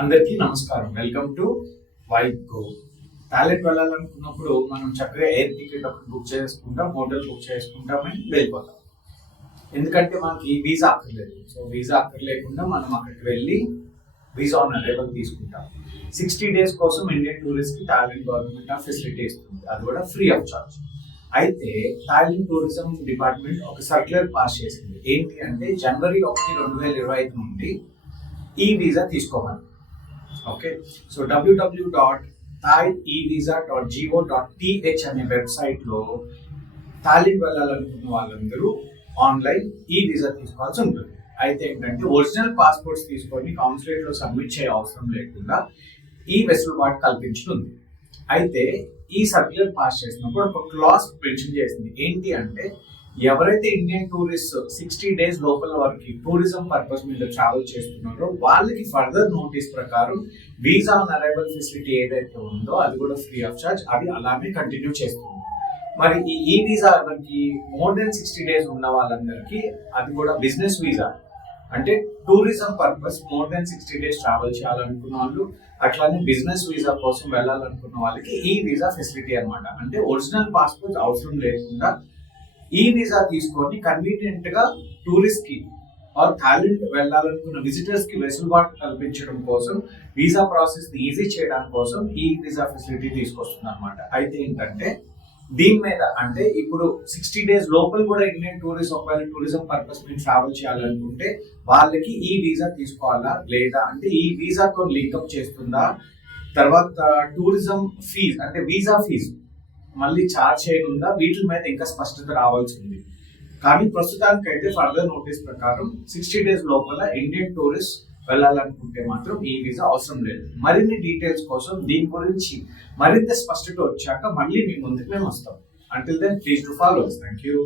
అందరికీ నమస్కారం. Welcome to white go. Thailand వెళ్ళాలనుకున్నప్పుడు మనం చక్కగా ఎయిర్ టికెట్ ఒకటి బుక్ చేసుకుంటాం, హోటల్ బుక్ చేసుకుంటామని వెళ్ళిపోతాం. ఎందుకంటే మనకి వీసా అక్కర్లేదు. సో వీసా అక్కర్లేకుండా మనం అక్కడికి వెళ్ళి వీసా ఆన్ అరైవల్ తీసుకుంటాం. 60 days కోసం ఇండియన్ టూరిస్ట్ కి థాయిలాండ్ గవర్నమెంట్ ఫెసిలిటీ ఇస్తుంది, అది కూడా ఫ్రీ ఆఫ్ చార్జ్. అయితే థాయిలాండ్ టూరిజం డిపార్ట్మెంట్ ఒక సర్క్యులర్ పాస్ చేసింది. ఏంటి అంటే జనవరి 1, 2025 నుండి ఈ వీసా తీసుకోవాలి. ఓకే, సో www.thaivisa.go.th అనే వెబ్సైట్లో థాయిలాండ్ వెళ్ళాలనుకున్న వాళ్ళందరూ ఆన్లైన్ ఈ వీసా తీసుకోవాల్సి ఉంటుంది. అయితే ఏంటంటే ఒరిజినల్ పాస్పోర్ట్స్ తీసుకొని కాన్సులేట్లో సబ్మిట్ చేయ అవసరం లేకుండా ఈ వెసులుబాటు కల్పించుతుంది. అయితే ఈ సర్క్యులర్ పాస్ చేసినప్పుడు ఒక క్లాస్ మెన్షన్ చేసింది. ఏంటి అంటే ఎవరైతే ఇండియన్ టూరిస్ట్ 60 days లోపల వరకు టూరిజం పర్పస్ మీద ట్రావెల్ చేస్తున్నారో వాళ్ళకి ఫర్దర్ నోటీస్ ప్రకారం వీసా ఆన్ అరైవల్ ఫెసిలిటీ ఏదైతే ఉందో అది కూడా ఫ్రీ ఆఫ్ చార్జ్, అది అలానే కంటిన్యూ చేస్తుంది. మరి ఈ వీసా ఎవరికి? మోర్ దెన్ 60 days ఉన్న వాళ్ళందరికీ, అది కూడా బిజినెస్ వీసా అంటే tourism purpose more than 60 days travel చేయాలనుకున్న వాళ్ళు, అట్లానే బిజినెస్ వీసా కోసం వెళ్ళాలనుకున్న వాళ్ళకి ఈ వీసా ఫెసిలిటీ అనమాట. అంటే ఒరిజినల్ పాస్పోర్ట్ అవసరం లేకుండా ఈ వీసా తీసుకొని కన్వీనియంట్ గా టూరిస్ట్ కి ఆర్ థాయిలాండ్ వెళ్ళాలనుకున్న విజిటర్స్ కి వెసులుబాటు కల్పించడం కోసం, వీసా ప్రాసెస్ ని ఈజీ చేయడం కోసం ఈ వీసా ఫెసిలిటీ తీసుకొస్తుంది అనమాట. అయితే ఏంటంటే దీని మీద అంటే ఇప్పుడు 60 days లోపల కూడా ఇండియన్ టూరిస్ట్ ఒకవేళ టూరిజం పర్పస్ మీద ట్రావెల్ చేయాలనుకుంటే వాళ్ళకి ఈ వీసా తీసుకోవాలా లేదా, అంటే ఈ వీసాతో లింకప్ చేస్తుందా, తర్వాత టూరిజం ఫీజ్ అంటే వీసా ఫీజు మళ్ళీ ఛార్జ్ చేయకుండా, వీటి మీద ఇంకా స్పష్టత రావాల్సి ఉంది. కానీ ప్రస్తుతానికైతే ఫర్దర్ నోటీస్ ప్రకారం 60 days లోపల ఇండియన్ టూరిస్ట్ వెళ్ళాలనుకుంటే మాత్రం ఈ వీసా అవసరం లేదు. మరిన్ని డీటెయిల్స్ కోసం దీని గురించి మరింత స్పష్టత వచ్చాక మళ్ళీ మీ ముందుకు మేము వస్తాం. Until then please to follow us. Thank you.